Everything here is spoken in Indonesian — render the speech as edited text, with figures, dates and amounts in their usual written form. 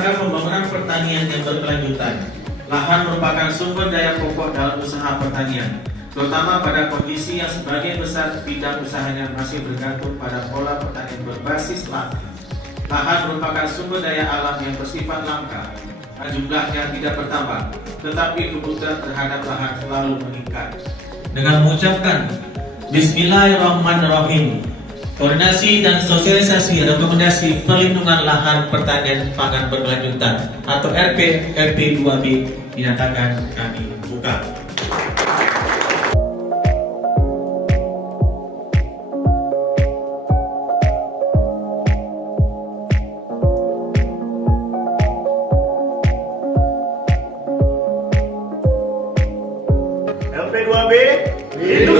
rangka pembangunan pertanian yang berkelanjutan. Lahan merupakan sumber daya pokok dalam usaha pertanian, terutama pada kondisi yang sebagian besar bidang usahanya masih bergantung pada pola pertanian berbasis lahan. Lahan merupakan sumber daya alam yang bersifat langka. Jumlahnya tidak bertambah, tetapi kebutuhan terhadap lahan selalu meningkat. Dengan mengucapkan Bismillahirrahmanirrahim, koordinasi dan sosialisasi rekomendasi perlindungan lahan pertanian pangan berkelanjutan atau RP 2B dinyatakan kami buka. LP2B, hidup!